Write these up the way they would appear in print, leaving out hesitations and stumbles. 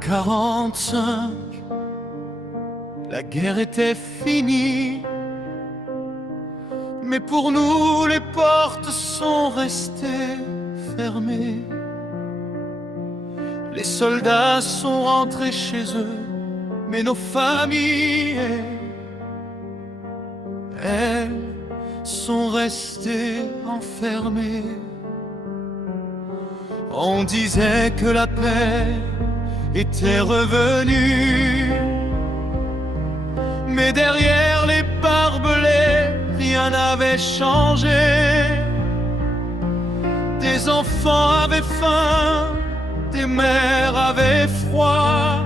45, la guerre était finie, mais pour nous les portes sont restées fermées. Les soldats sont rentrés chez eux, mais nos familles, elles, sont restées enfermées. On disait que la paix était revenue, mais derrière les barbelés, rien n'avait changé. Des enfants avaient faim, des mères avaient froid,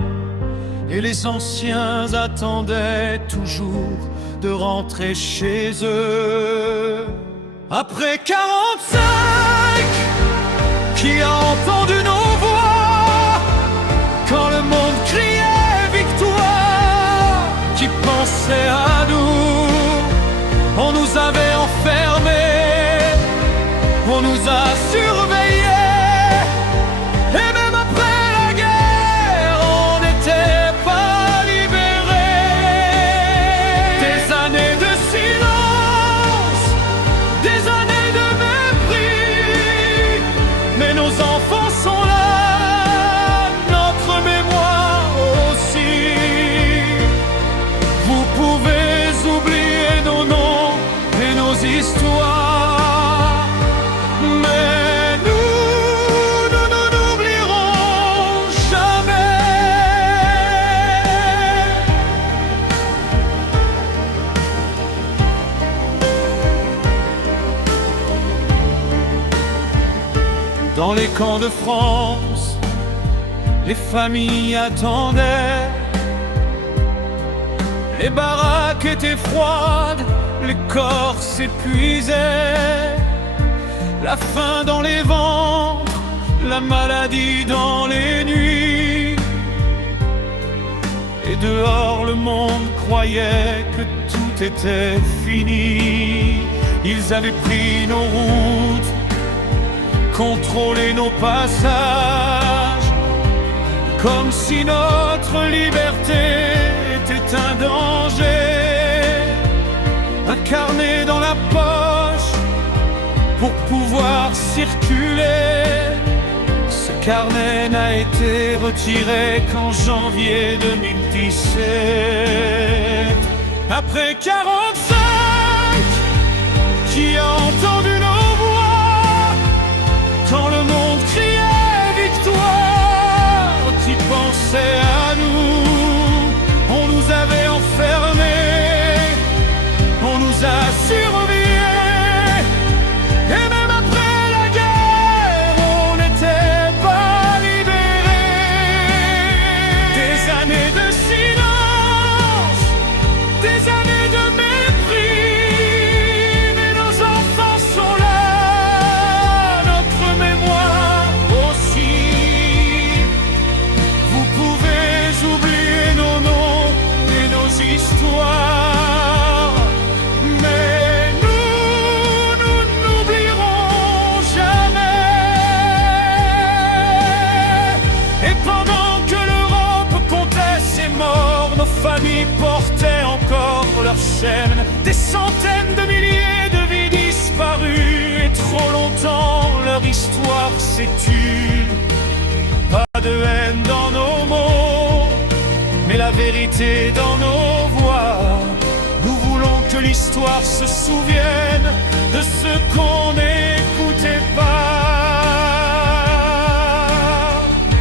et les anciens attendaient toujours de rentrer chez eux. Après 45, qui a entendu nos voix quand le monde criait victoire? Qui pensait à nous? On nous avait enfermés, on nous a surveillés, et même après la guerre, on n'était pas libérés. Des années de silence, des années de mépris, mais nos enfants sont là, notre mémoire aussi. Vous pouvez oublier nos noms et nos histoires, mais nous n'oublierons jamais. Dans les camps de France, les familles attendaient. Les baraques étaient froides, les corps s'épuisaient. La faim dans les ventres, la maladie dans les nuits. Et dehors le monde croyait que tout était fini. Ils avaient pris nos routes, contrôlé nos passages, comme si notre liberté était un danger. Un carnet dans la poche pour pouvoir circuler. Ce carnet n'a été retiré qu'en janvier 2017. Après 45, qui a entendu nos voix quand le monde criait victoire? Qui pensait à nous? On nous avait enfermés, on nous a surveillés, et même après la guerre, on n'était pas libérés. Des années de silence, des années de mépris, mais nos enfants sont là, notre mémoire aussi. Vous pouvez oublier nos noms et nos histoires, mais nous n'oublierons jamais. Et pendant que l'Europe comptait ses morts, nos familles portaient encore leurs chaînes. Des centaines de milliers de vies disparues, et trop longtemps leur histoire s'est tue. Pas de haine dans nos mots, mais la vérité dans nos voix. Nous voulons que l'histoire se souvienne de ce qu'on n'écoutait pas.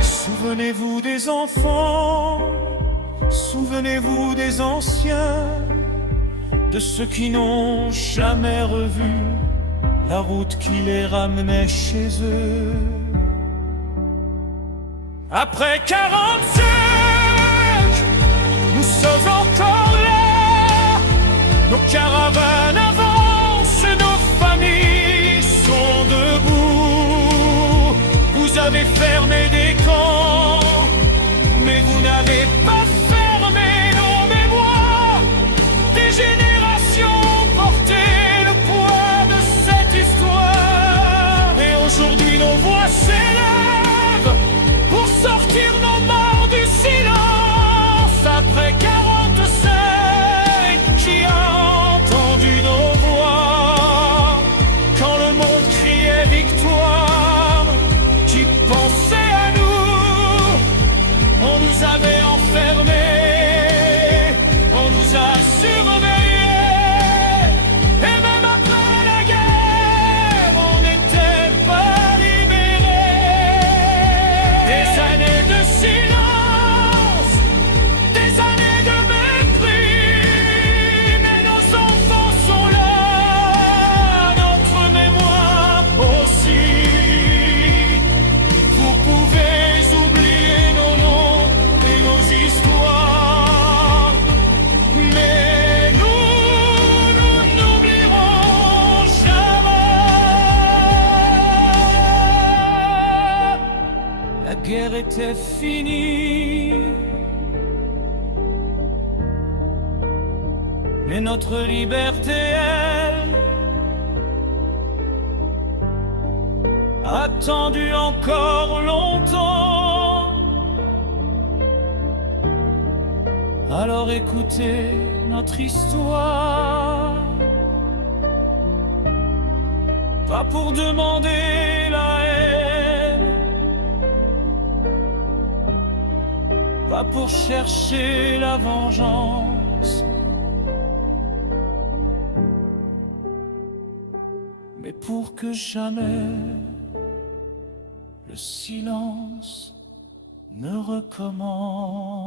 Souvenez-vous des enfants, souvenez-vous des anciens, de ceux qui n'ont jamais revu la route qui les ramenait chez eux. Après 45, nous sommes encore là. Nos caravanes avancent, nos familles sont debout. Vous avez fermé des camps, mais vous n'avez pas fermé nos mémoires. Des générations portaient le poids de cette histoire, et aujourd'hui nos voix s'élèvent pour sortir nos morts du fini. Mais notre liberté, elle, a attendu encore longtemps. Alors écoutez notre histoire, pas pour demander la haine, pas pour chercher la vengeance, mais pour que jamais le silence ne recommence.